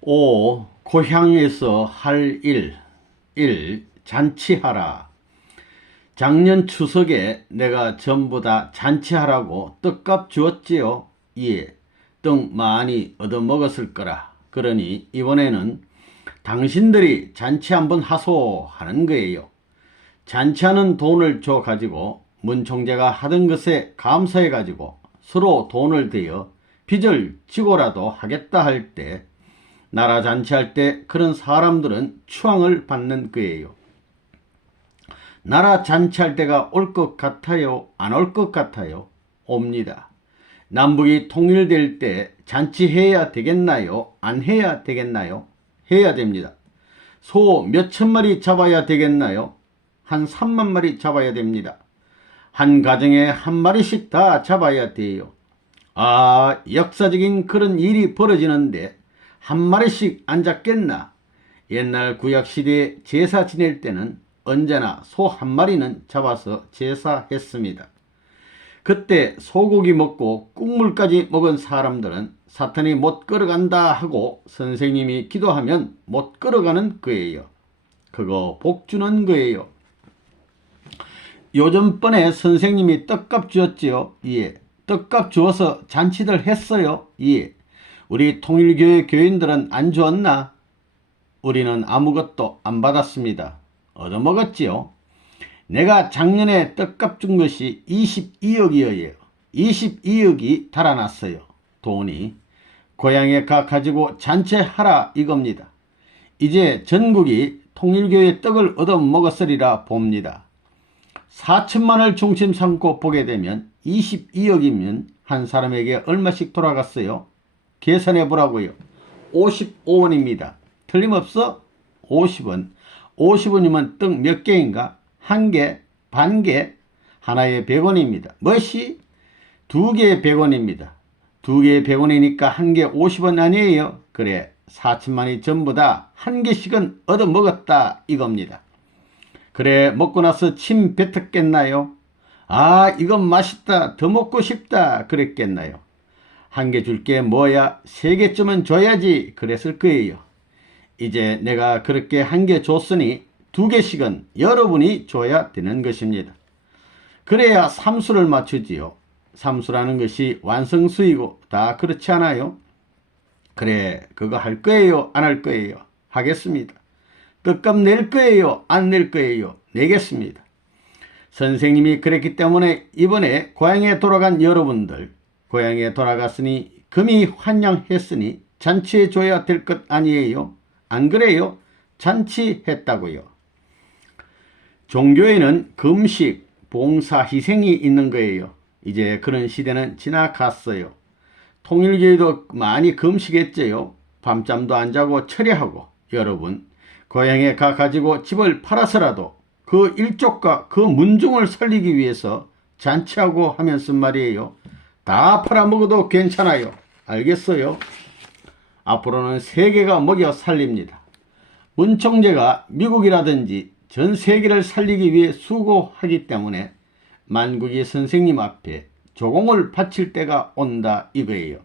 5. 고향에서 할 일. 1. 잔치하라. 작년 추석에 내가 전부 다 잔치하라고 떡값 주었지요. 2. 떡 많이 얻어먹었을 거라. 그러니 이번에는 당신들이 잔치 한번 하소 하는 거예요. 잔치하는 돈을 줘 가지고 문총재가 하던 것에 감사해 가지고 서로 돈을 대어 빚을 지고라도 하겠다 할 때, 나라 잔치할 때 그런 사람들은 추앙을 받는 거예요. 나라 잔치할 때가 올 것 같아요? 안 올 것 같아요? 옵니다. 남북이 통일될 때 잔치해야 되겠나요? 안 해야 되겠나요? 해야 됩니다. 소 몇천 마리 잡아야 되겠나요? 한 3만 마리 잡아야 됩니다. 한 가정에 한 마리씩 다 잡아야 돼요. 역사적인 그런 일이 벌어지는데 한 마리씩 안 잡겠나? 옛날 구약시대에 제사 지낼 때는 언제나 소 한 마리는 잡아서 제사했습니다. 그때 소고기 먹고 국물까지 먹은 사람들은 사탄이 못 끌어간다 하고 선생님이 기도하면 못 끌어가는 거예요. 그거 복 주는 거예요. 요즘번에 선생님이 떡값 주었지요? 예. 떡값 주어서 잔치들 했어요? 예. 우리 통일교회 교인들은 안 주었나? 우리는 아무것도 안 받았습니다. 얻어먹었지요. 내가 작년에 떡값 준 것이 22억이에요. 22억이 달아났어요. 돈이. 고향에 가지고 잔치하라 이겁니다. 이제 전국이 통일교회 떡을 얻어먹었으리라 봅니다. 4천만을 중심 삼고 보게 되면 22억이면 한 사람에게 얼마씩 돌아갔어요? 계산해 보라고요. 55원입니다. 틀림없어? 50원. 50원이면 떡 몇 개인가? 한 개, 반 개, 하나에 100원입니다. 멋이? 두 개에 100원입니다. 두 개에 100원이니까 한 개 50원 아니에요? 그래, 4천만이 전부 다 한 개씩은 얻어먹었다 이겁니다. 그래, 먹고 나서 침 뱉었겠나요? 이건 맛있다, 더 먹고 싶다 그랬겠나요? 한 개 줄게 뭐야, 3개쯤은 줘야지 그랬을 거예요. 이제 내가 그렇게 한 개 줬으니 2개씩은 여러분이 줘야 되는 것입니다. 그래야 삼수를 맞추지요. 삼수라는 것이 완성수이고 다 그렇지 않아요? 그래, 그거 할 거예요? 안 할 거예요? 하겠습니다. 떡값 낼 거예요? 안 낼 거예요? 내겠습니다. 선생님이 그랬기 때문에 이번에 고향에 돌아간 여러분들, 고향에 돌아갔으니 금이 환영했으니 잔치해 줘야 될 것 아니에요? 안 그래요? 잔치했다고요. 종교에는 금식, 봉사, 희생이 있는 거예요. 이제 그런 시대는 지나갔어요. 통일교회도 많이 금식했죠. 밤잠도 안 자고 철야하고. 여러분, 고향에 가지고 집을 팔아서라도 그 일족과 그 문중을 살리기 위해서 잔치하고 하면서 말이에요. 다 팔아먹어도 괜찮아요. 알겠어요? 앞으로는 세계가 먹여 살립니다. 문총재가 미국이라든지 전 세계를 살리기 위해 수고하기 때문에 만국의 선생님 앞에 조공을 바칠 때가 온다 이거예요.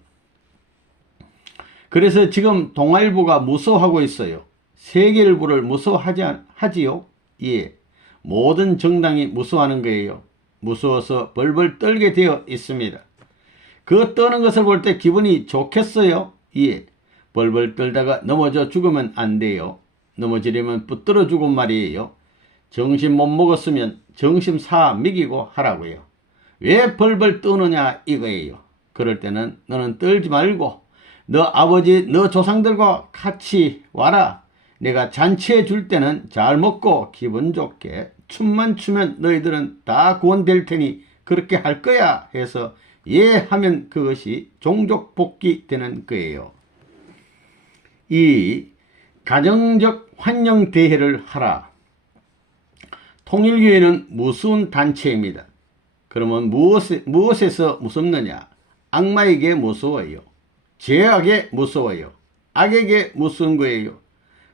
그래서 지금 동아일보가 무서워하고 있어요. 세계일보를 무서워하지요? 예. 모든 정당이 무서워하는 거예요. 무서워서 벌벌 떨게 되어 있습니다. 그 떠는 것을 볼 때 기분이 좋겠어요? 예. 벌벌 떨다가 넘어져 죽으면 안 돼요. 넘어지려면 붙들어 주고 말이에요. 정신 못 먹었으면 정신사 먹이고 하라고요. 왜 벌벌 떠느냐 이거예요. 그럴 때는 너는 떨지 말고 너 아버지 너 조상들과 같이 와라. 내가 잔치해 줄 때는 잘 먹고 기분 좋게 춤만 추면 너희들은 다 구원될 테니 그렇게 할 거야 해서 예 하면 그것이 종족 복귀 되는 거예요. 이 가정적 환영 대회를 하라. 통일교회는 무서운 단체입니다. 그러면 무엇에서 무섭느냐? 악마에게 무서워요. 죄악에 무서워요. 악에게 무서운 거예요.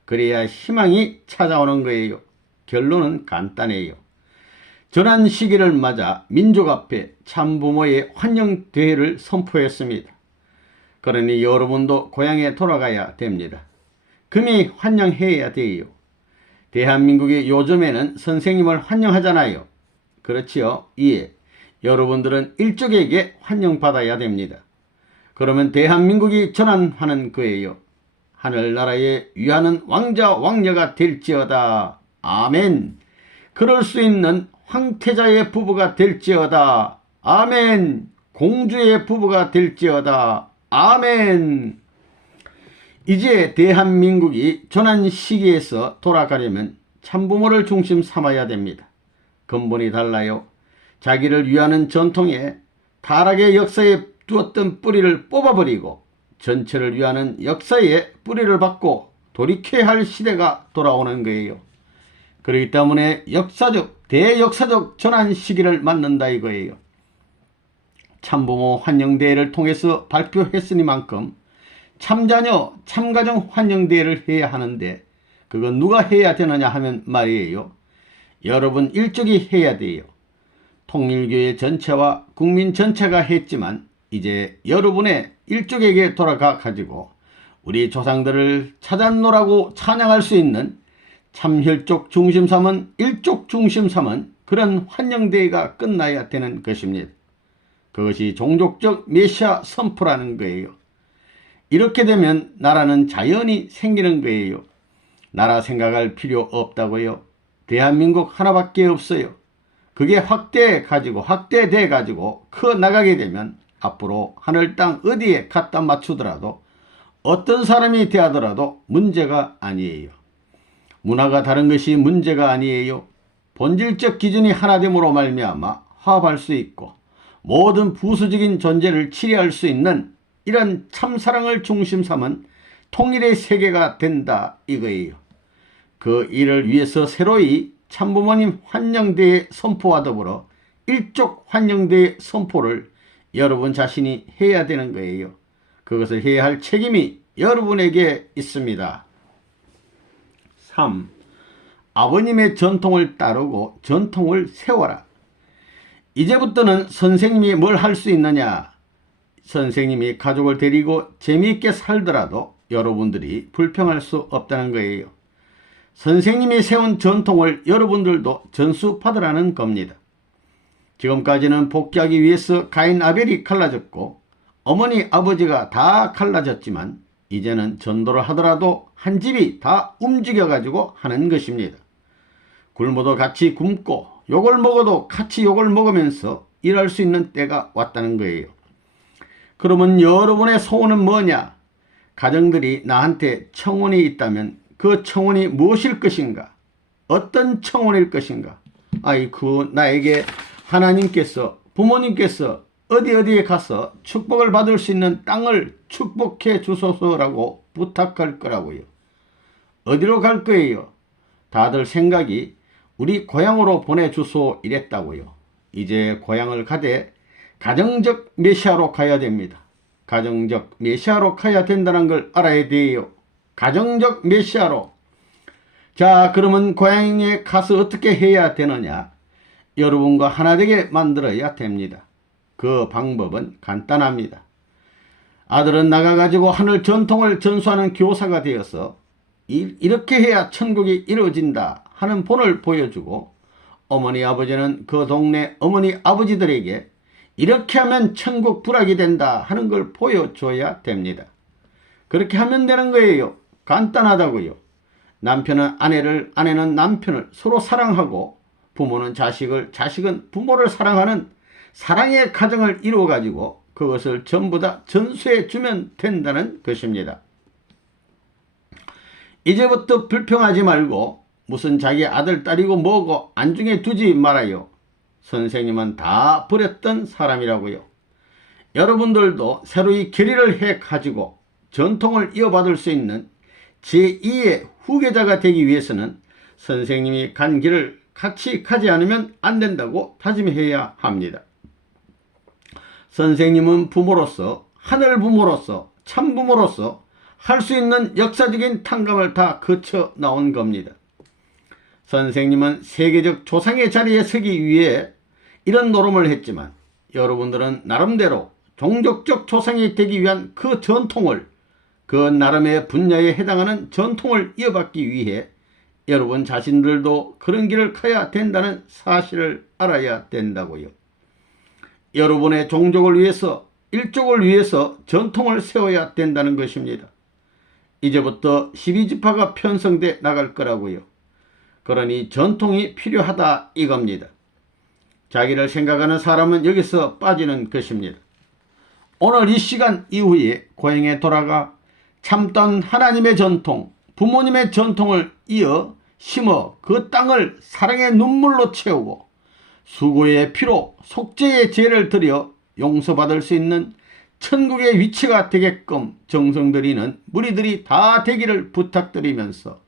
그래야 희망이 찾아오는 거예요. 결론은 간단해요. 전한 시기를 맞아 민족 앞에 참부모의 환영 대회를 선포했습니다. 그러니 여러분도 고향에 돌아가야 됩니다. 금이 환영해야 돼요. 대한민국이 요즘에는 선생님을 환영하잖아요. 그렇지요? 예. 여러분들은 일족에게 환영받아야 됩니다. 그러면 대한민국이 전환하는 거예요. 하늘나라에 위하는 왕자 왕녀가 될지어다. 아멘. 그럴 수 있는 황태자의 부부가 될지어다. 아멘. 공주의 부부가 될지어다. 아멘. 이제 대한민국이 전환 시기에서 돌아가려면 참부모를 중심 삼아야 됩니다. 근본이 달라요. 자기를 위하는 전통에 타락의 역사에 두었던 뿌리를 뽑아버리고 전체를 위하는 역사에 뿌리를 받고 돌이켜야 할 시대가 돌아오는 거예요. 그렇기 때문에 대역사적 전환 시기를 맞는다 이거예요. 참부모 환영대회를 통해서 발표했으니만큼 참자녀 참가정 환영대회를 해야 하는데 그건 누가 해야 되느냐 하면 말이에요. 여러분 일족이 해야 돼요. 통일교회 전체와 국민 전체가 했지만 이제 여러분의 일족에게 돌아가 가지고 우리 조상들을 찾았노라고 찬양할 수 있는 참혈족 중심 삼은 일족 중심 삼은 그런 환영대회가 끝나야 되는 것입니다. 그것이 종족적 메시아 선포라는 거예요. 이렇게 되면 나라는 자연히 생기는 거예요. 나라 생각할 필요 없다고요. 대한민국 하나밖에 없어요. 그게 확대돼 가지고 커 나가게 되면 앞으로 하늘 땅 어디에 갖다 맞추더라도 어떤 사람이 대하더라도 문제가 아니에요. 문화가 다른 것이 문제가 아니에요. 본질적 기준이 하나됨으로 말미암아 화합할 수 있고 모든 부수적인 존재를 치료할 수 있는 이런 참사랑을 중심 삼은 통일의 세계가 된다 이거예요. 그 일을 위해서 새로이 참부모님 환영대회 선포와 더불어 일족 환영대회 선포를 여러분 자신이 해야 되는 거예요. 그것을 해야 할 책임이 여러분에게 있습니다. 3. 아버님의 전통을 따르고 전통을 세워라. 이제부터는 선생님이 뭘 할 수 있느냐? 선생님이 가족을 데리고 재미있게 살더라도 여러분들이 불평할 수 없다는 거예요. 선생님이 세운 전통을 여러분들도 전수받으라는 겁니다. 지금까지는 복귀하기 위해서 가인 아벨이 갈라졌고 어머니 아버지가 다 갈라졌지만 이제는 전도를 하더라도 한 집이 다 움직여가지고 하는 것입니다. 굶어도 같이 굶고 욕을 먹어도 같이 욕을 먹으면서 일할 수 있는 때가 왔다는 거예요. 그러면 여러분의 소원은 뭐냐? 가정들이 나한테 청혼이 있다면 그 청혼이 무엇일 것인가? 어떤 청혼일 것인가? 아이고 나에게 하나님께서 부모님께서 어디에 가서 축복을 받을 수 있는 땅을 축복해 주소서라고 부탁할 거라고요. 어디로 갈 거예요? 다들 생각이 우리 고향으로 보내주소 이랬다고요. 이제 고향을 가되 가정적 메시아로 가야 됩니다. 가정적 메시아로 가야 된다는 걸 알아야 돼요. 가정적 메시아로. 자, 그러면 고향에 가서 어떻게 해야 되느냐? 여러분과 하나 되게 만들어야 됩니다. 그 방법은 간단합니다. 아들은 나가가지고 하늘 전통을 전수하는 교사가 되어서 이렇게 해야 천국이 이루어진다 하는 본을 보여주고 어머니 아버지는 그 동네 어머니 아버지들에게 이렇게 하면 천국 불락이 된다 하는 걸 보여줘야 됩니다. 그렇게 하면 되는 거예요. 간단하다고요. 남편은 아내를, 아내는 남편을 서로 사랑하고 부모는 자식을, 자식은 부모를 사랑하는 사랑의 가정을 이루어가지고 그것을 전부 다 전수해 주면 된다는 것입니다. 이제부터 불평하지 말고 무슨 자기 아들, 딸이고 뭐고 안중에 두지 말아요. 선생님은 다 버렸던 사람이라고요. 여러분들도 새로이 결의를 해 가지고 전통을 이어받을 수 있는 제2의 후계자가 되기 위해서는 선생님이 간 길을 같이 가지 않으면 안 된다고 다짐해야 합니다. 선생님은 부모로서, 하늘 부모로서, 참 부모로서 할 수 있는 역사적인 탕감을 다 거쳐 나온 겁니다. 선생님은 세계적 조상의 자리에 서기 위해 이런 노름을 했지만 여러분들은 나름대로 종족적 조상이 되기 위한 그 전통을 그 나름의 분야에 해당하는 전통을 이어받기 위해 여러분 자신들도 그런 길을 가야 된다는 사실을 알아야 된다고요. 여러분의 종족을 위해서, 일족을 위해서 전통을 세워야 된다는 것입니다. 이제부터 12지파가 편성돼 나갈 거라고요. 그러니 전통이 필요하다 이겁니다. 자기를 생각하는 사람은 여기서 빠지는 것입니다. 오늘 이 시간 이후에 고향에 돌아가 참던 하나님의 전통, 부모님의 전통을 이어 심어 그 땅을 사랑의 눈물로 채우고 수고의 피로 속죄의 죄를 드려 용서받을 수 있는 천국의 위치가 되게끔 정성들이는 무리들이 다 되기를 부탁드리면서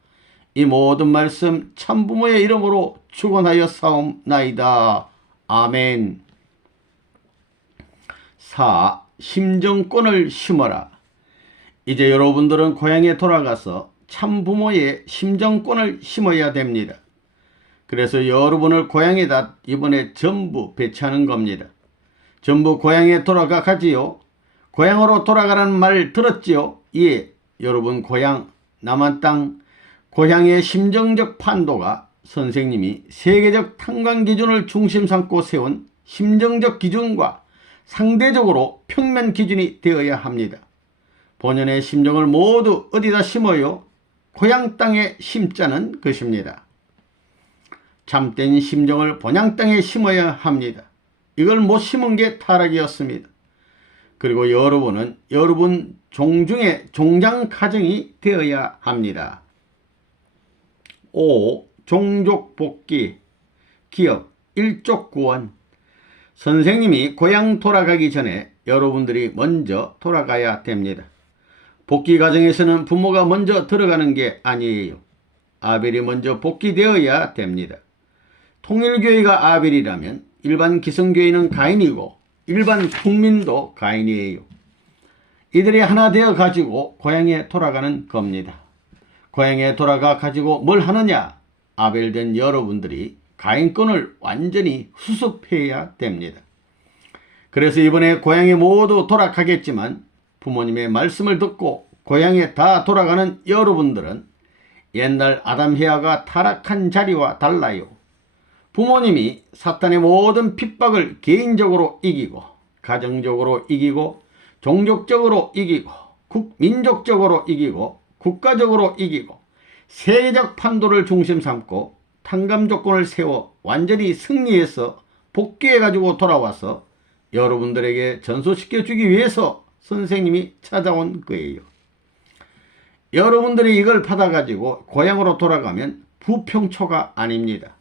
이 모든 말씀 참부모의 이름으로 축원하여 사옵나이다. 아멘. 4. 심정권을 심어라. 이제 여러분들은 고향에 돌아가서 참부모의 심정권을 심어야 됩니다. 그래서 여러분을 고향에다 이번에 전부 배치하는 겁니다. 전부 고향에 돌아가 가지요. 고향으로 돌아가라는 말 들었지요? 예, 여러분 고향, 남한 땅, 고향의 심정적 판도가 선생님이 세계적 탄광 기준을 중심 삼고 세운 심정적 기준과 상대적으로 평면 기준이 되어야 합니다. 본연의 심정을 모두 어디다 심어요? 고향 땅에 심자는 것입니다. 참된 심정을 본향 땅에 심어야 합니다. 이걸 못 심은 게 타락이었습니다. 그리고 여러분은 여러분 종중의 종장 가정이 되어야 합니다. 5. 종족 복귀, 기업, 일족 구원. 선생님이 고향 돌아가기 전에 여러분들이 먼저 돌아가야 됩니다. 복귀 과정에서는 부모가 먼저 들어가는 게 아니에요. 아벨이 먼저 복귀되어야 됩니다. 통일교회가 아벨이라면 일반 기성교회는 가인이고 일반 국민도 가인이에요. 이들이 하나 되어 가지고 고향에 돌아가는 겁니다. 고향에 돌아가 가지고 뭘 하느냐? 아벨된 여러분들이 가인권을 완전히 수습해야 됩니다. 그래서 이번에 고향에 모두 돌아가겠지만 부모님의 말씀을 듣고 고향에 다 돌아가는 여러분들은 옛날 아담해아가 타락한 자리와 달라요. 부모님이 사탄의 모든 핍박을 개인적으로 이기고 가정적으로 이기고 종족적으로 이기고 민족적으로 이기고 국가적으로 이기고 세계적 판도를 중심 삼고 탕감 조건을 세워 완전히 승리해서 복귀해가지고 돌아와서 여러분들에게 전소시켜주기 위해서 선생님이 찾아온 거예요. 여러분들이 이걸 받아가지고 고향으로 돌아가면 부평초가 아닙니다.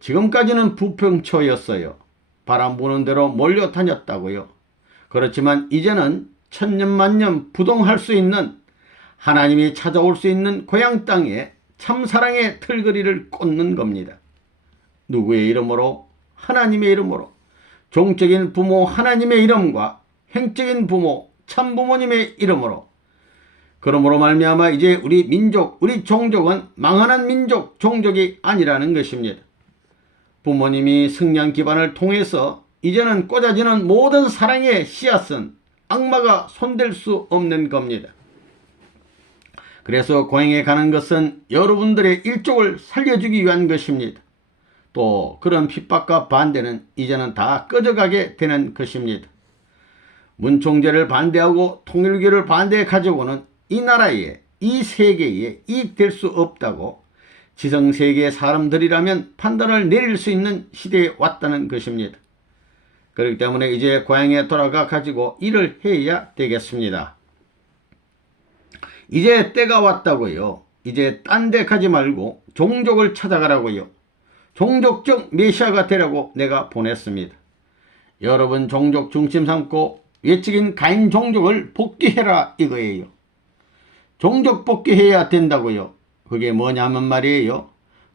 지금까지는 부평초였어요. 바람 부는 대로 몰려 다녔다고요. 그렇지만 이제는 천년만년 부동할 수 있는 하나님이 찾아올 수 있는 고향 땅에 참사랑의 털거리를 꽂는 겁니다. 누구의 이름으로? 하나님의 이름으로. 종적인 부모 하나님의 이름과 행적인 부모 참부모님의 이름으로. 그러므로 말미암아 이제 우리 민족, 우리 종족은 망하는 민족, 종족이 아니라는 것입니다. 부모님이 승리한 기반을 통해서 이제는 꽂아지는 모든 사랑의 씨앗은 악마가 손댈 수 없는 겁니다. 그래서 고향에 가는 것은 여러분들의 일족을 살려주기 위한 것입니다. 또 그런 핍박과 반대는 이제는 다 꺼져가게 되는 것입니다. 문총제를 반대하고 통일교를 반대해 가지고는 이 나라에, 이 세계에 이익될 수 없다고 지성세계의 사람들이라면 판단을 내릴 수 있는 시대에 왔다는 것입니다. 그렇기 때문에 이제 고향에 돌아가 가지고 일을 해야 되겠습니다. 이제 때가 왔다고요. 이제 딴 데 가지 말고 종족을 찾아가라고요. 종족적 메시아가 되라고 내가 보냈습니다. 여러분 종족 중심 삼고 외적인 가인 종족을 복귀해라 이거예요. 종족 복귀해야 된다고요. 그게 뭐냐면 말이에요.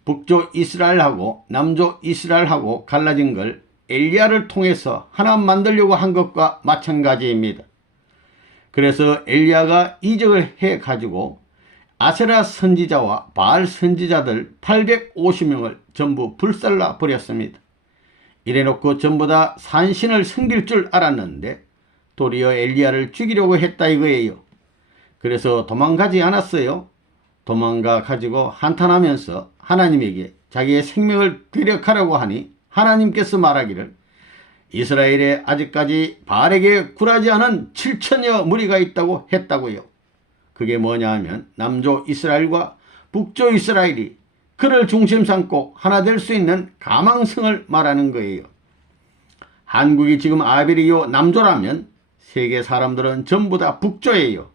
북조 이스라엘하고 남조 이스라엘하고 갈라진 걸 엘리야를 통해서 하나 만들려고 한 것과 마찬가지입니다. 그래서 엘리야가 이적을 해가지고 아세라 선지자와 바알 선지자들 850명을 전부 불살라 버렸습니다. 이래놓고 전부 다 산신을 섬길 줄 알았는데 도리어 엘리야를 죽이려고 했다 이거예요. 그래서 도망가지 않았어요. 도망가 가지고 한탄하면서 하나님에게 자기의 생명을 되력하라고 하니 하나님께서 말하기를 이스라엘에 아직까지 바알에게 굴하지 않은 7천여 무리가 있다고 했다고요. 그게 뭐냐 하면 남조 이스라엘과 북조 이스라엘이 그를 중심 삼고 하나 될 수 있는 가망성을 말하는 거예요. 한국이 지금 아벨이요 남조라면 세계 사람들은 전부 다 북조예요.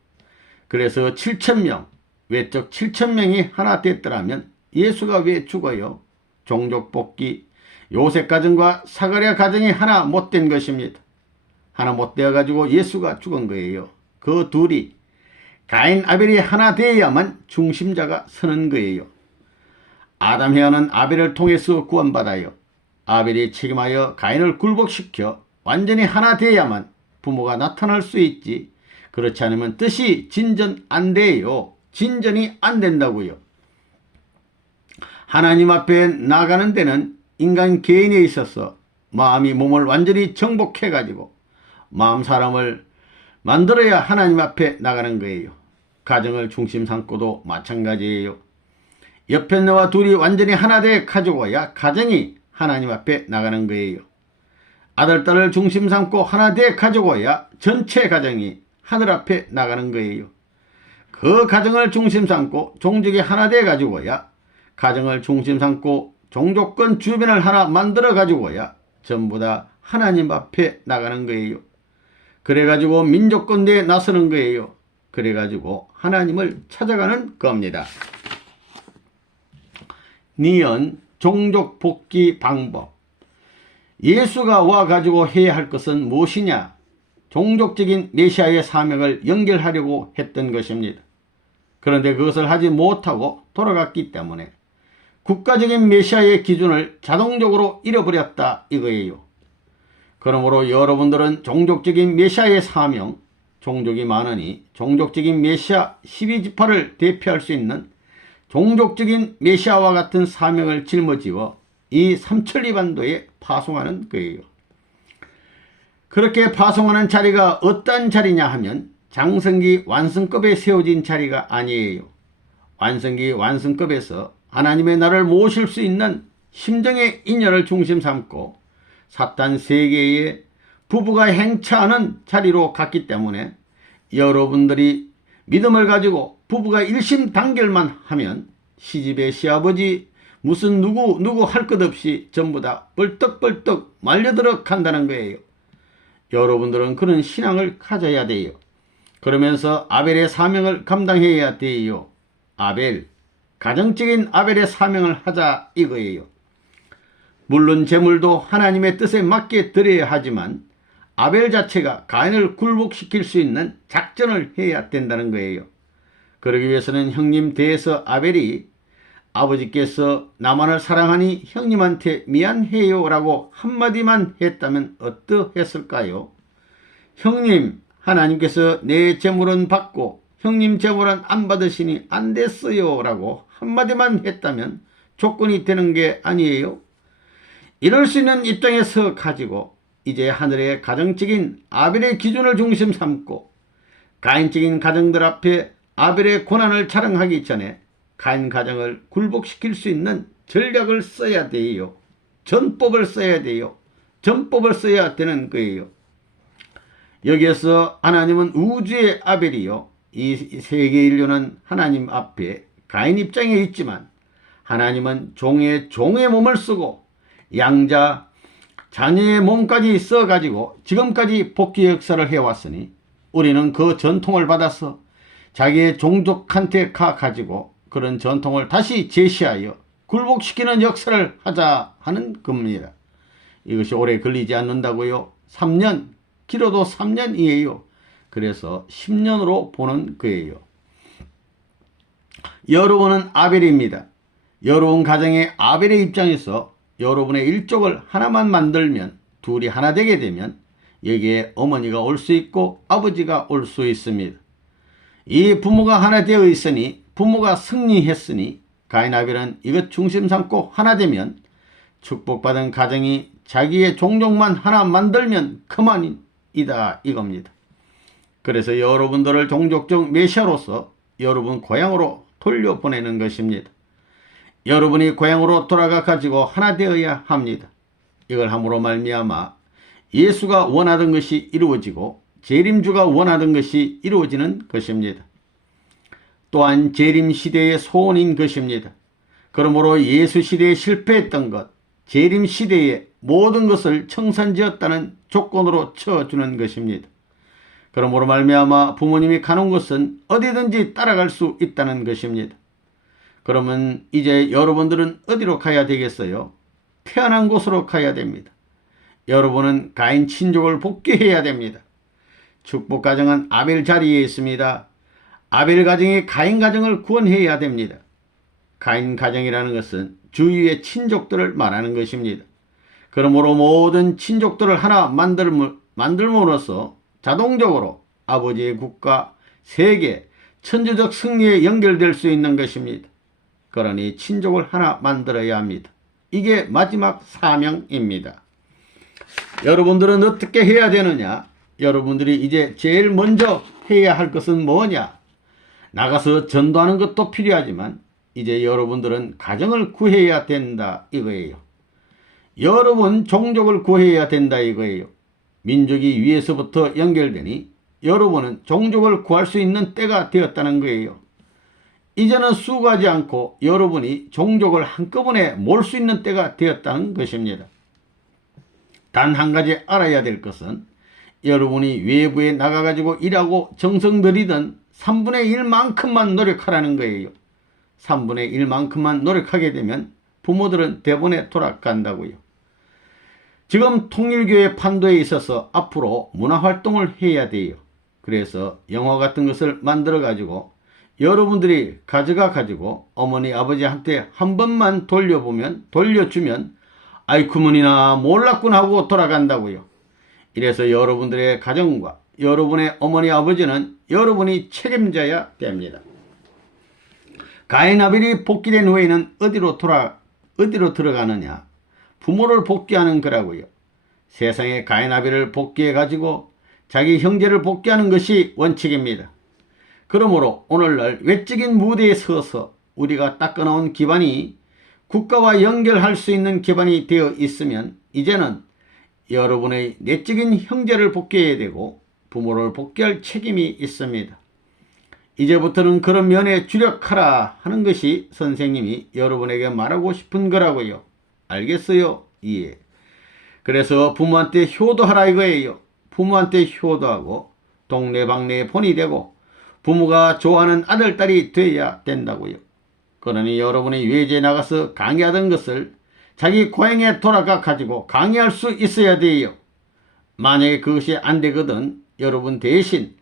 그래서 7천명, 외적 7천명이 하나 됐더라면 예수가 왜 죽어요? 종족 복귀, 요셉 가정과 사가랴 가정이 하나 못된 것입니다. 하나 못되어 가지고 예수가 죽은 거예요. 그 둘이 가인 아벨이 하나 되어야만 중심자가 서는 거예요. 아담 헤아는 아벨을 통해서 구원받아요. 아벨이 책임하여 가인을 굴복시켜 완전히 하나 되어야만 부모가 나타날 수 있지. 그렇지 않으면 뜻이 진전 안 돼요. 진전이 안 된다고요. 하나님 앞에 나가는 데는 인간 개인에 있어서 마음이 몸을 완전히 정복해가지고 마음 사람을 만들어야 하나님 앞에 나가는 거예요. 가정을 중심 삼고도 마찬가지예요. 옆에 너와 둘이 완전히 하나 돼 가지고 와야 가정이 하나님 앞에 나가는 거예요. 아들, 딸을 중심 삼고 하나 돼 가지고 와야 전체 가정이 하늘 앞에 나가는 거예요. 그 가정을 중심 삼고 종족이 하나 돼 가지고 와야 가정을 중심 삼고 종족권 주변을 하나 만들어 가지고 와야 전부 다 하나님 앞에 나가는 거예요. 그래가지고 민족권대에 나서는 거예요. 그래가지고 하나님을 찾아가는 겁니다. 니은 종족 복귀 방법. 예수가 와가지고 해야 할 것은 무엇이냐? 종족적인 메시아의 사명을 연결하려고 했던 것입니다. 그런데 그것을 하지 못하고 돌아갔기 때문에 국가적인 메시아의 기준을 자동적으로 잃어버렸다 이거예요. 그러므로 여러분들은 종족적인 메시아의 사명, 종족이 많으니 종족적인 메시아 12지파를 대표할 수 있는 종족적인 메시아와 같은 사명을 짊어지어 이 삼천리반도에 파송하는 거예요. 그렇게 파송하는 자리가 어떤 자리냐 하면 장성기 완성급에 세워진 자리가 아니에요. 완성기 완성급에서 하나님의 나를 모실 수 있는 심정의 인연을 중심 삼고 사탄 세계에 부부가 행차하는 자리로 갔기 때문에 여러분들이 믿음을 가지고 부부가 일심단결만 하면 시집의 시아버지 무슨 누구 할 것 없이 전부 다 벌떡벌떡 말려들어 간다는 거예요. 여러분들은 그런 신앙을 가져야 돼요. 그러면서 아벨의 사명을 감당해야 돼요. 아벨, 가정적인 아벨의 사명을 하자 이거예요. 물론 제물도 하나님의 뜻에 맞게 드려야 하지만 아벨 자체가 가인을 굴복시킬 수 있는 작전을 해야 된다는 거예요. 그러기 위해서는 형님 대에서 아벨이 아버지께서 나만을 사랑하니 형님한테 미안해요 라고 한마디만 했다면 어떠했을까요? 형님, 하나님께서 내 제물은 받고 형님 제물은 안 받으시니 안 됐어요 라고 한마디만 했다면 조건이 되는 게 아니에요? 이럴 수 있는 입장에서 가지고 이제 하늘의 가정적인 아벨의 기준을 중심 삼고 가인적인 가정들 앞에 아벨의 고난을 자랑하기 전에 가인 가정을 굴복시킬 수 있는 전략을 써야 돼요. 전법을 써야 돼요. 전법을 써야 되는 거예요. 여기에서 하나님은 우주의 아벨이요. 이 세계 인류는 하나님 앞에 가인 입장에 있지만 하나님은 종의 몸을 쓰고 양자 자녀의 몸까지 써가지고 지금까지 복귀 역사를 해왔으니 우리는 그 전통을 받아서 자기의 종족한테 가지고 그런 전통을 다시 제시하여 굴복시키는 역사를 하자 하는 겁니다. 이것이 오래 걸리지 않는다고요. 3년, 길어도 3년이에요. 그래서 10년으로 보는 거예요. 여러분은 아벨입니다. 여러분 가정의 아벨의 입장에서 여러분의 일족을 하나만 만들면 둘이 하나 되게 되면 여기에 어머니가 올 수 있고 아버지가 올 수 있습니다. 이 부모가 하나 되어 있으니 부모가 승리했으니 가인 아벨은 이것 중심 삼고 하나 되면 축복받은 가정이 자기의 종족만 하나 만들면 그만이다 이겁니다. 그래서 여러분들을 종족적 메시아로서 여러분 고향으로 돌려보내는 것입니다. 여러분이 고향으로 돌아가 가지고 하나 되어야 합니다. 이걸 함으로 말미암아 예수가 원하던 것이 이루어지고 재림주가 원하던 것이 이루어지는 것입니다. 또한 재림시대의 소원인 것입니다. 그러므로 예수 시대에 실패했던 것, 재림시대에 모든 것을 청산지었다는 조건으로 쳐주는 것입니다. 그러므로 말미암아 부모님이 가는 곳은 어디든지 따라갈 수 있다는 것입니다. 그러면 이제 여러분들은 어디로 가야 되겠어요? 태어난 곳으로 가야 됩니다. 여러분은 가인 친족을 복귀해야 됩니다. 축복 가정은 아벨 자리에 있습니다. 아벨 가정이 가인 가정을 구원해야 됩니다. 가인 가정이라는 것은 주위의 친족들을 말하는 것입니다. 그러므로 모든 친족들을 하나 만들므로써 자동적으로 아버지의 국가, 세계, 천주적 승리에 연결될 수 있는 것입니다. 그러니 친족을 하나 만들어야 합니다. 이게 마지막 사명입니다. 여러분들은 어떻게 해야 되느냐? 여러분들이 이제 제일 먼저 해야 할 것은 뭐냐? 나가서 전도하는 것도 필요하지만 이제 여러분들은 가정을 구해야 된다 이거예요. 여러분 종족을 구해야 된다 이거예요. 민족이 위에서부터 연결되니 여러분은 종족을 구할 수 있는 때가 되었다는 거예요. 이제는 수고하지 않고 여러분이 종족을 한꺼번에 모을 수 있는 때가 되었다는 것입니다. 단 한 가지 알아야 될 것은 여러분이 외부에 나가가지고 일하고 정성 들이던 3분의 1만큼만 노력하라는 거예요. 3분의 1만큼만 노력하게 되면 부모들은 대본에 돌아간다고요. 지금 통일교회 판도에 있어서 앞으로 문화활동을 해야 돼요. 그래서 영화 같은 것을 만들어 가지고 여러분들이 가져가 가지고 어머니 아버지한테 한 번만 돌려주면 아이쿠문이나 몰랐구나 하고 돌아간다고요. 이래서 여러분들의 가정과 여러분의 어머니 아버지는 여러분이 책임져야 됩니다. 가인 아벨이 복귀된 후에는 어디로 들어가느냐? 부모를 복귀하는 거라고요. 세상에 가인 아벨을 복귀해 가지고 자기 형제를 복귀하는 것이 원칙입니다. 그러므로 오늘날 외적인 무대에 서서 우리가 닦아놓은 기반이 국가와 연결할 수 있는 기반이 되어 있으면 이제는 여러분의 내적인 형제를 복귀해야 되고 부모를 복귀할 책임이 있습니다. 이제부터는 그런 면에 주력하라 하는 것이 선생님이 여러분에게 말하고 싶은 거라고요. 알겠어요? 예. 그래서 부모한테 효도하라 이거예요. 부모한테 효도하고 동네방네에 본이 되고 부모가 좋아하는 아들, 딸이 되어야 된다고요. 그러니 여러분이 외지에 나가서 강의하던 것을 자기 고향에 돌아가 가지고 강의할 수 있어야 돼요. 만약에 그것이 안 되거든 여러분 대신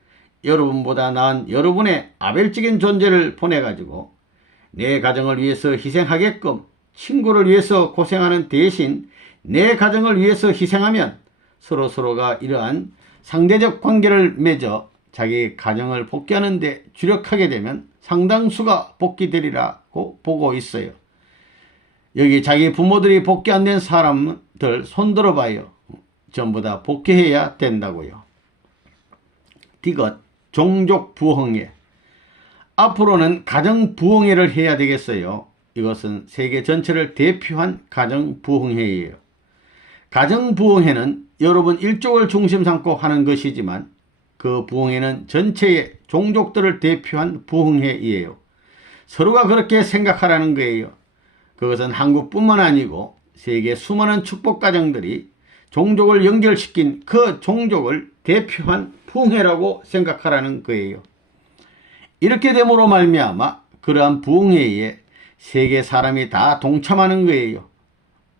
여러분보다 나은 여러분의 아벨적인 존재를 보내가지고 내 가정을 위해서 희생하게끔 친구를 위해서 고생하는 대신 내 가정을 위해서 희생하면 서로가 이러한 상대적 관계를 맺어 자기 가정을 복귀하는 데 주력하게 되면 상당수가 복귀되리라고 보고 있어요. 여기 자기 부모들이 복귀 안 된 사람들 손들어 봐요. 전부 다 복귀해야 된다고요. 디귿 종족 부흥회. 앞으로는 가정 부흥회를 해야 되겠어요. 이것은 세계 전체를 대표한 가정 부흥회예요. 가정 부흥회는 여러분 일족을 중심 삼고 하는 것이지만 그 부흥회는 전체의 종족들을 대표한 부흥회이에요. 서로가 그렇게 생각하라는 거예요. 그것은 한국뿐만 아니고 세계 수많은 축복 가정들이 종족을 연결시킨 그 종족을 대표한 부흥회라고 생각하라는 거예요. 이렇게 됨으로 말미암아 그러한 부흥회에 세계 사람이 다 동참하는 거예요.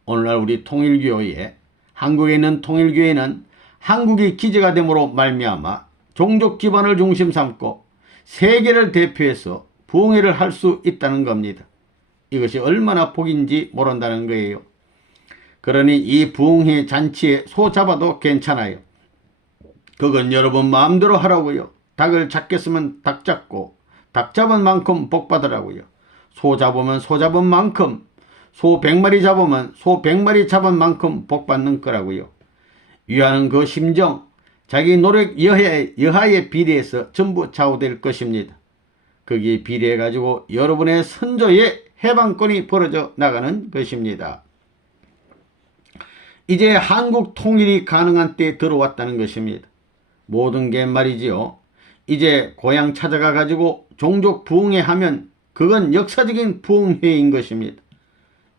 오늘날 우리 통일교회, 한국에 있는 통일교회는 한국이 기지가 됨으로 말미암아 종족 기반을 중심 삼고 세계를 대표해서 부흥회를 할 수 있다는 겁니다. 이것이 얼마나 복인지 모른다는 거예요. 그러니 이 부흥회 잔치에 소 잡아도 괜찮아요. 그건 여러분 마음대로 하라고요. 닭을 잡겠으면 닭 잡고 닭 잡은 만큼 복 받으라고요. 소 잡으면 소 잡은 만큼, 소 100마리 잡으면 소 100마리 잡은 만큼 복 받는 거라고요. 위하는 그 심정, 자기 노력 여하에 비례해서 전부 좌우될 것입니다. 거기에 비례해 가지고 여러분의 선조의 해방권이 벌어져 나가는 것입니다. 이제 한국 통일이 가능한 때에 들어왔다는 것입니다. 모든 게 말이지요. 이제 고향 찾아가 가지고 종족 부흥회 하면 그건 역사적인 부흥회인 것입니다.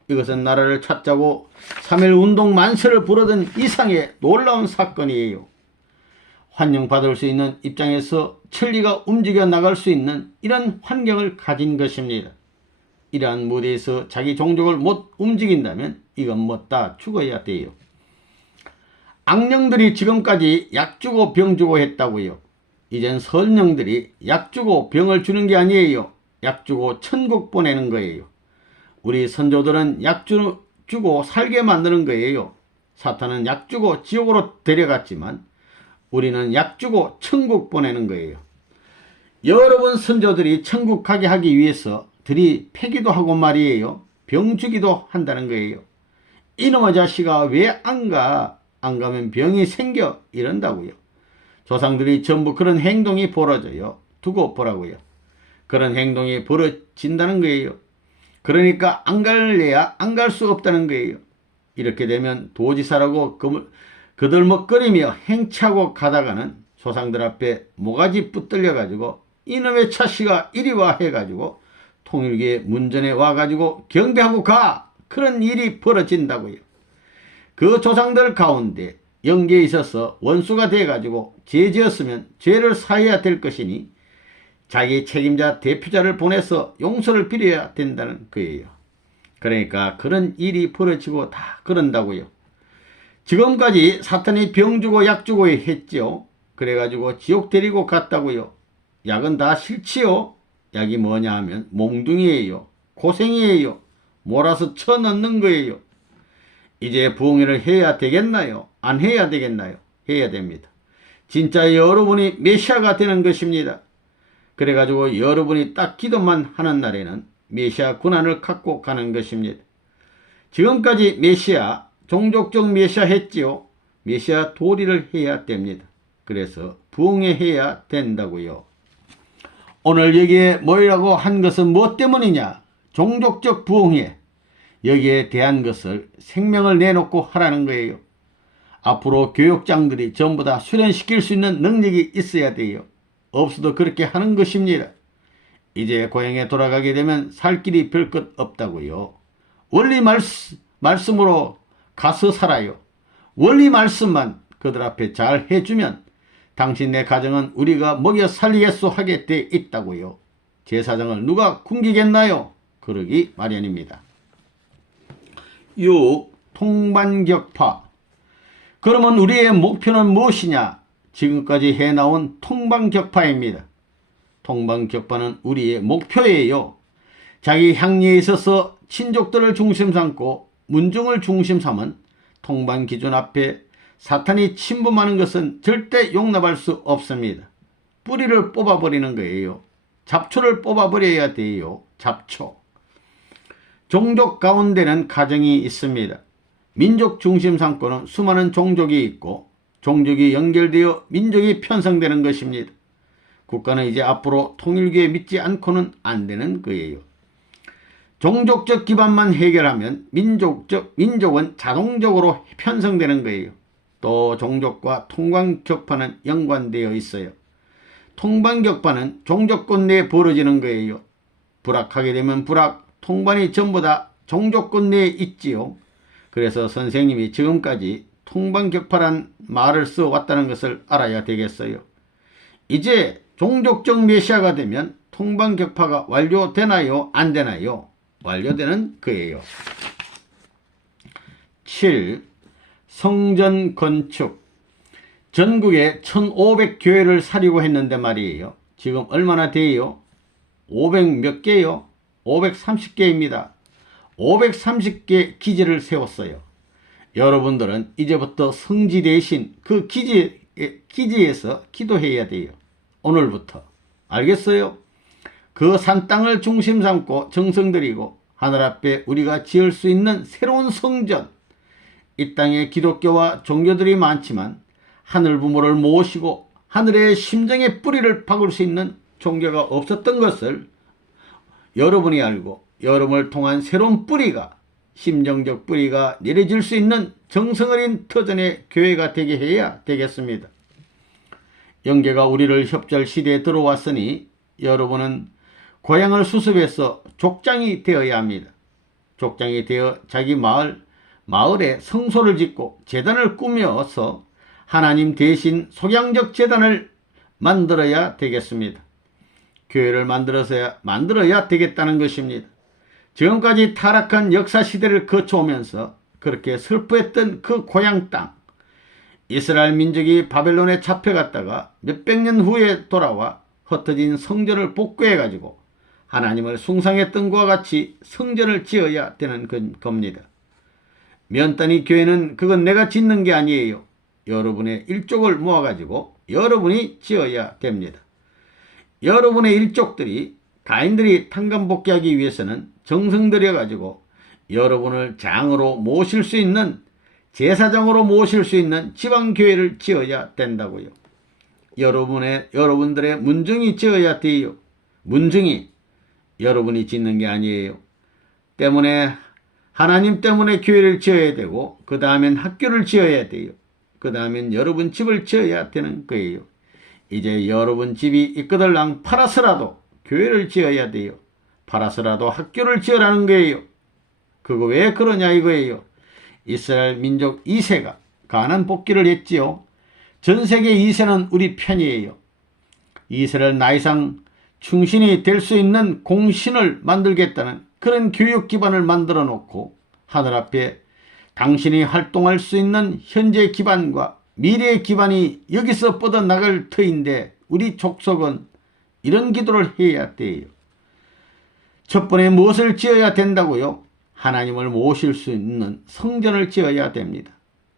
이것은 나라를 찾자고 3.1 운동 만세를 부르던 이상의 놀라운 사건이에요. 환영받을 수 있는 입장에서 천리가 움직여 나갈 수 있는 이런 환경을 가진 것입니다. 이러한 무대에서 자기 종족을 못 움직인다면 이건 못다 죽어야 돼요. 악령들이 지금까지 약 주고 병 주고 했다고요. 이젠 선령들이 약 주고 병을 주는 게 아니에요. 약 주고 천국 보내는 거예요. 우리 선조들은 약 주고 살게 만드는 거예요. 사탄은 약 주고 지옥으로 데려갔지만 우리는 약 주고 천국 보내는 거예요. 여러분 선조들이 천국 가게 하기 위해서 들이 패기도 하고 말이에요. 병 주기도 한다는 거예요. 이놈의 자식아 왜 안 가? 안 가면 병이 생겨 이런다고요. 조상들이 전부 그런 행동이 벌어져요. 두고 보라고요. 그런 행동이 벌어진다는 거예요. 그러니까 안 갈래야 안 갈 수 없다는 거예요. 이렇게 되면 도지사라고 그들먹거리며 행차고 가다가는 조상들 앞에 모가지 붙들려 가지고 이놈의 차씨가 이리 와 해가지고 통일교의 문전에 와가지고 경배하고 가. 그런 일이 벌어진다고요. 그 조상들 가운데 영계에 있어서 원수가 돼가지고 죄 지었으면 죄를 사해야 될 것이니 자기 책임자 대표자를 보내서 용서를 빌어야 된다는 거예요. 그러니까 그런 일이 벌어지고 다 그런다고요. 지금까지 사탄이 병 주고 약 주고 했죠. 그래가지고 지옥 데리고 갔다고요. 약은 다 싫지요. 약이 뭐냐 하면 몽둥이에요. 고생이에요. 몰아서 쳐넣는 거예요. 이제 부흥회를 해야 되겠나요? 안 해야 되겠나요? 해야 됩니다. 진짜 여러분이 메시아가 되는 것입니다. 그래가지고 여러분이 딱 기도만 하는 날에는 메시아 군안을 갖고 가는 것입니다. 지금까지 메시아, 종족적 메시아 했지요. 메시아 도리를 해야 됩니다. 그래서 부흥회 해야 된다고요. 오늘 여기에 모이라고 한 것은 무엇 때문이냐? 종족적 부흥회. 여기에 대한 것을 생명을 내놓고 하라는 거예요. 앞으로 교육장들이 전부 다 수련시킬 수 있는 능력이 있어야 돼요. 없어도 그렇게 하는 것입니다. 이제 고향에 돌아가게 되면 살 길이 별 것 없다고요. 원리 말씀으로 가서 살아요. 원리 말씀만 그들 앞에 잘 해주면 당신네 가정은 우리가 먹여 살리겠소 하게 돼 있다고요. 제사장을 누가 굶기겠나요? 그러기 마련입니다. 6. 통반격파. 그러면 우리의 목표는 무엇이냐? 지금까지 해나온 통반격파입니다. 통반격파는 우리의 목표예요. 자기 향리에 있어서 친족들을 중심 삼고 문중을 중심 삼은 통반기준 앞에 사탄이 침범하는 것은 절대 용납할 수 없습니다. 뿌리를 뽑아버리는 거예요. 잡초를 뽑아버려야 돼요. 잡초. 종족 가운데는 가정이 있습니다. 민족 중심 삼고는 수많은 종족이 있고 종족이 연결되어 민족이 편성되는 것입니다. 국가는 이제 앞으로 통일교에 믿지 않고는 안 되는 거예요. 종족적 기반만 해결하면 민족은 자동적으로 편성되는 거예요. 또 종족과 통반격파는 연관되어 있어요. 통반격파는 종족권 내에 벌어지는 거예요. 불악하게 되면 불악, 통반이 전부 다 종족권 내에 있지요. 그래서 선생님이 지금까지 통반격파란 말을 써왔다는 것을 알아야 되겠어요. 이제 종족적 메시아가 되면 통반격파가 완료되나요? 안 되나요? 완료되는 거예요. 7. 성전 건축. 전국에 1500교회를 사려고 했는데 말이에요. 지금 얼마나 돼요? 500 몇 개요? 530개입니다. 530개 기지를 세웠어요. 여러분들은 이제부터 성지 대신 그 기지에서 기도해야 돼요. 오늘부터. 알겠어요? 그 산 땅을 중심 삼고 정성 들이고 하늘 앞에 우리가 지을 수 있는 새로운 성전. 이 땅에 기독교와 종교들이 많지만 하늘 부모를 모시고 하늘의 심정의 뿌리를 박을 수 있는 종교가 없었던 것을 여러분이 알고 여러분을 통한 새로운 뿌리가, 심정적 뿌리가 내려질 수 있는 정성어린 터전의 교회가 되게 해야 되겠습니다. 영계가 우리를 협조할 시대에 들어왔으니 여러분은 고향을 수습해서 족장이 되어야 합니다. 족장이 되어 자기 마을에 성소를 짓고 제단을 꾸며서 하나님 대신 속양적 제단을 만들어야 되겠습니다. 교회를 만들어야 되겠다는 것입니다. 지금까지 타락한 역사 시대를 거쳐오면서 그렇게 슬퍼했던 그 고향 땅, 이스라엘 민족이 바벨론에 잡혀갔다가 몇백 년 후에 돌아와 흩어진 성전을 복구해가지고 하나님을 숭상했던 것과 같이 성전을 지어야 되는 겁니다. 면단위 교회는 그건 내가 짓는 게 아니에요. 여러분의 일족을 모아가지고 여러분이 지어야 됩니다. 여러분의 일족들이 가인들이 탕감복귀하기 위해서는 정성 들여가지고 여러분을 장으로 모실 수 있는, 제사장으로 모실 수 있는 지방교회를 지어야 된다고요. 여러분들의 문중이 지어야 돼요. 문중이 여러분이 짓는 게 아니에요. 때문에 하나님 때문에 교회를 지어야 되고 그 다음엔 학교를 지어야 돼요. 그 다음엔 여러분 집을 지어야 되는 거예요. 이제 여러분 집이 있거들랑 팔아서라도 교회를 지어야 돼요. 팔아서라도 학교를 지으라는 거예요. 그거 왜 그러냐 이거예요. 이스라엘 민족 2세가 가나안 복귀를 했지요. 전 세계 2세는 우리 편이에요. 이스라엘 나이상 충신이 될 수 있는 공신을 만들겠다는 그런 교육 기반을 만들어 놓고 하늘 앞에 당신이 활동할 수 있는 현재 기반과 미래의 기반이 여기서 뻗어나갈 터인데 우리 족속은 이런 기도를 해야 돼요. 첫 번에 무엇을 지어야 된다고요? 하나님을 모실 수 있는 성전을 지어야 됩니다.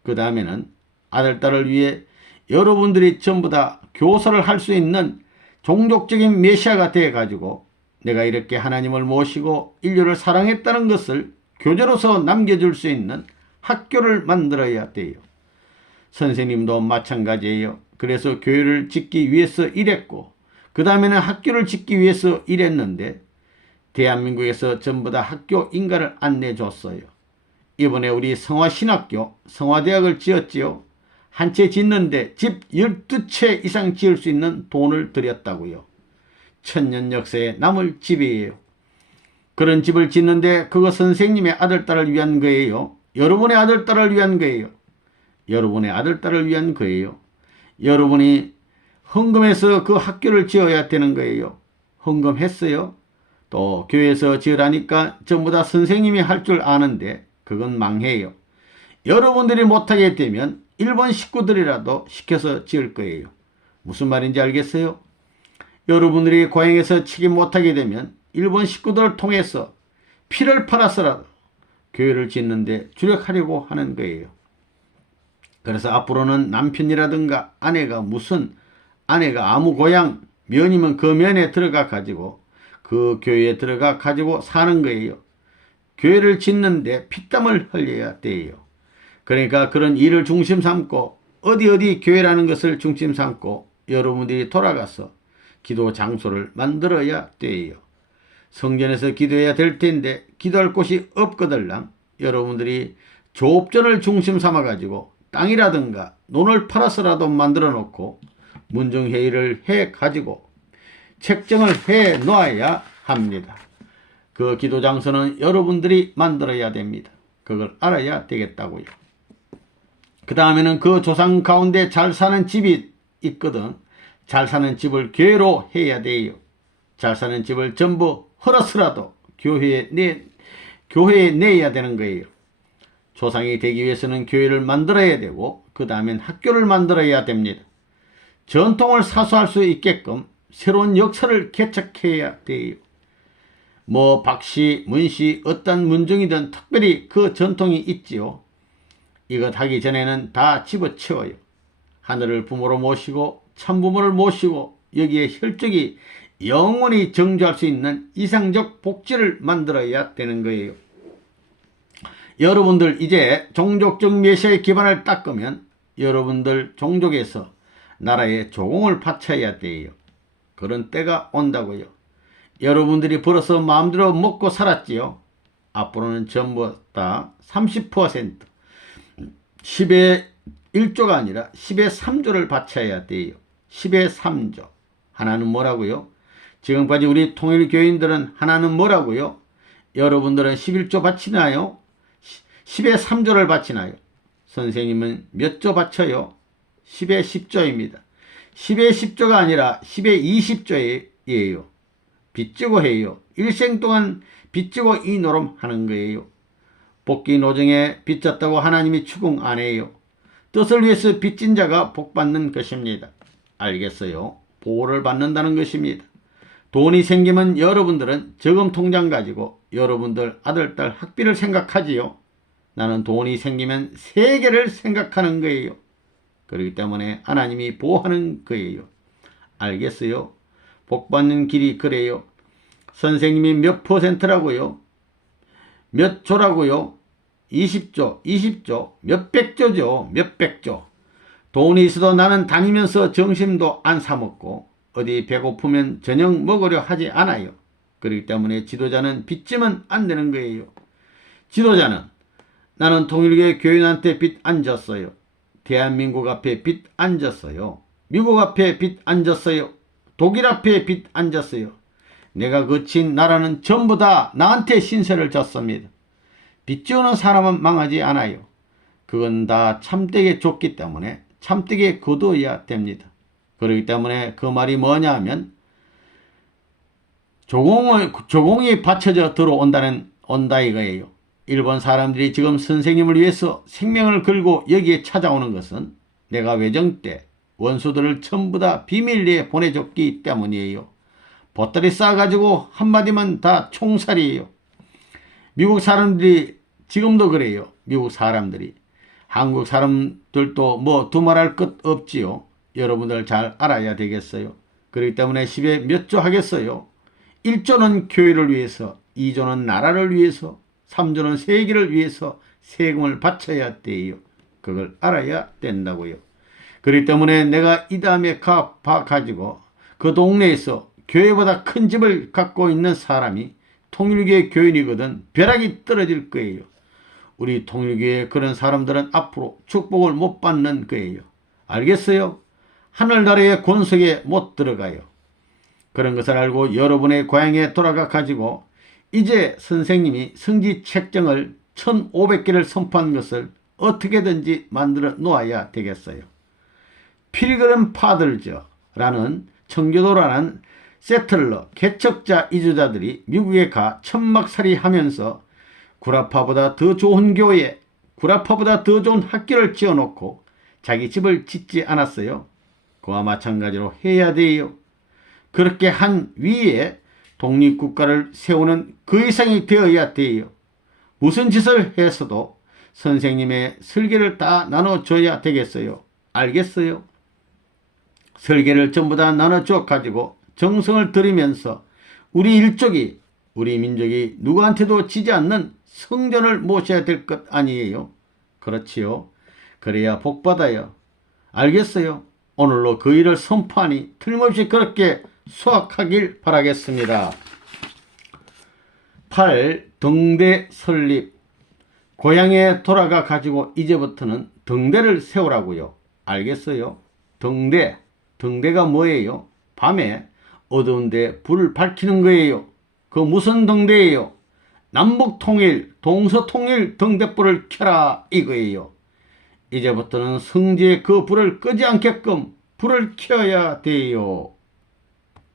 그 다음에는 아들, 딸을 위해 여러분들이 전부 다 교사를 할 수 있는 종족적인 메시아가 되어가지고 내가 이렇게 하나님을 모시고 인류를 사랑했다는 것을 교재로서 남겨줄 수 있는 학교를 만들어야 돼요. 선생님도 마찬가지예요. 그래서 교회를 짓기 위해서 일했고 그 다음에는 학교를 짓기 위해서 일했는데 대한민국에서 전부 다 학교 인가를 안 내줬어요. 이번에 우리 성화신학교, 성화대학을 지었지요. 한 채 짓는데 집 12채 이상 지을 수 있는 돈을 들였다고요. 천년 역사에 남을 집이에요. 그런 집을 짓는데 그거 선생님의 아들, 딸을 위한 거예요. 여러분의 아들, 딸을 위한 거예요. 여러분의 아들, 딸을 위한 거예요. 여러분이 헌금해서 그 학교를 지어야 되는 거예요. 헌금했어요. 또 교회에서 지으라니까 전부 다 선생님이 할 줄 아는데 그건 망해요. 여러분들이 못하게 되면 일본 식구들이라도 시켜서 지을 거예요. 무슨 말인지 알겠어요? 여러분들이 고향에서 책임 못하게 되면 일본 식구들을 통해서 피를 팔아서라도 교회를 짓는데 주력하려고 하는 거예요. 그래서 앞으로는 남편이라든가 아내가 아무 고향 면이면 그 면에 들어가 가지고 그 교회에 들어가 가지고 사는 거예요. 교회를 짓는데 피땀을 흘려야 돼요. 그러니까 그런 일을 중심 삼고 어디 교회라는 것을 중심 삼고 여러분들이 돌아가서 기도 장소를 만들어야 돼요. 성전에서 기도해야 될 텐데 기도할 곳이 없거들랑 여러분들이 조업전을 중심 삼아 가지고 땅이라든가 논을 팔아서라도 만들어 놓고 문중회의를 해 가지고 책정을 해 놓아야 합니다. 그 기도 장소는 여러분들이 만들어야 됩니다. 그걸 알아야 되겠다고요. 그 다음에는 그 조상 가운데 잘 사는 집이 있거든. 잘 사는 집을 교회로 해야 돼요. 잘 사는 집을 전부 헐어서라도 교회에 내야 되는 거예요. 조상이 되기 위해서는 교회를 만들어야 되고 그 다음엔 학교를 만들어야 됩니다. 전통을 사수할 수 있게끔 새로운 역사를 개척해야 돼요. 박씨, 문씨, 어떤 문중이든 특별히 그 전통이 있지요. 이것 하기 전에는 다 집어치워요. 하늘을 부모로 모시고 참부모를 모시고 여기에 혈족이 영원히 정주할 수 있는 이상적 복지를 만들어야 되는 거예요. 여러분들 이제 종족적 메시아의 기반을 닦으면 여러분들 종족에서 나라에 조공을 바쳐야 돼요. 그런 때가 온다고요. 여러분들이 벌어서 마음대로 먹고 살았지요. 앞으로는 전부 다 30%, 10의 1조가 아니라 10의 3조를 바쳐야 돼요. 10의 3조. 하나는 뭐라고요? 지금까지 우리 통일교인들은 하나는 뭐라고요? 여러분들은 11조 바치나요? 10의 3조를 바치나요? 선생님은 몇 조 바쳐요? 10의 10조입니다. 10의 10조가 아니라 10의 20조예요. 빚지고 해요. 일생 동안 빚지고 이 노름 하는 거예요. 복귀 노정에 빚졌다고 하나님이 추궁 안 해요. 뜻을 위해서 빚진 자가 복받는 것입니다. 알겠어요? 보호를 받는다는 것입니다. 돈이 생기면 여러분들은 저금 통장 가지고 여러분들 아들, 딸 학비를 생각하지요. 나는 돈이 생기면 세계를 생각하는 거예요. 그렇기 때문에 하나님이 보호하는 거예요. 알겠어요? 복받는 길이 그래요. 선생님이 몇 %라고요? 몇 조라고요? 20조, 20조, 몇백 조죠. 몇백 조. 돈이 있어도 나는 다니면서 점심도 안 사먹고 어디 배고프면 저녁 먹으려 하지 않아요. 그렇기 때문에 지도자는 빚지면 안 되는 거예요. 지도자는 나는 통일교회 교인한테 빚 안 졌어요. 대한민국 앞에 빚 안 졌어요. 미국 앞에 빚 안 졌어요. 독일 앞에 빚 안 졌어요. 내가 거친 나라는 전부 다 나한테 신세를 졌습니다. 빚 지우는 사람은 망하지 않아요. 그건 다 참되게 줬기 때문에 참되게 거두어야 됩니다. 그렇기 때문에 그 말이 뭐냐 하면 조공이 받쳐져 온다 이거예요. 일본 사람들이 지금 선생님을 위해서 생명을 걸고 여기에 찾아오는 것은 내가 외정 때 원수들을 전부 다 비밀리에 보내줬기 때문이에요. 보따리 싸가지고 한마디면 다 총살이에요. 미국 사람들이 지금도 그래요. 미국 사람들이. 한국 사람들도 뭐 두말할 것 없지요. 여러분들 잘 알아야 되겠어요. 그렇기 때문에 10에 몇 조 하겠어요. 1조는 교회를 위해서, 2조는 나라를 위해서, 3조는 세계를 위해서 세금을 바쳐야 돼요. 그걸 알아야 된다고요. 그렇기 때문에 내가 이 다음에 가지고 그 동네에서 교회보다 큰 집을 갖고 있는 사람이 통일교회 교인이거든 벼락이 떨어질 거예요. 우리 통일교회 그런 사람들은 앞으로 축복을 못 받는 거예요. 알겠어요? 하늘나라의 권속에 못 들어가요. 그런 것을 알고 여러분의 고향에 돌아가 가지고 이제 선생님이 성지 책정을 1500개를 선포한 것을 어떻게든지 만들어 놓아야 되겠어요. 필그름 파들즈라는 청교도라는 세틀러, 개척자 이주자들이 미국에 가 천막살이 하면서 구라파보다 더 좋은 교회, 구라파보다 더 좋은 학교를 지어놓고 자기 집을 짓지 않았어요. 그와 마찬가지로 해야 돼요. 그렇게 한 위에 독립국가를 세우는 그 이상이 되어야 돼요. 무슨 짓을 했어도 선생님의 설계를 다 나눠줘야 되겠어요. 알겠어요? 설계를 전부 다 나눠줘 가지고 정성을 들이면서 우리 일족이, 우리 민족이 누구한테도 지지 않는 성전을 모셔야 될 것 아니에요? 그렇지요. 그래야 복받아요. 알겠어요? 오늘로 그 일을 선포하니 틀림없이 그렇게 수확하길 바라겠습니다. 8. 등대 설립. 고향에 돌아가 가지고 이제부터는 등대를 세우라고요. 알겠어요? 등대가 뭐예요? 밤에 어두운데 불을 밝히는 거예요. 그 무슨 등대예요? 남북통일, 동서통일 등대불을 켜라 이거예요. 이제부터는 성지에 그 불을 끄지 않게끔 불을 켜야 돼요.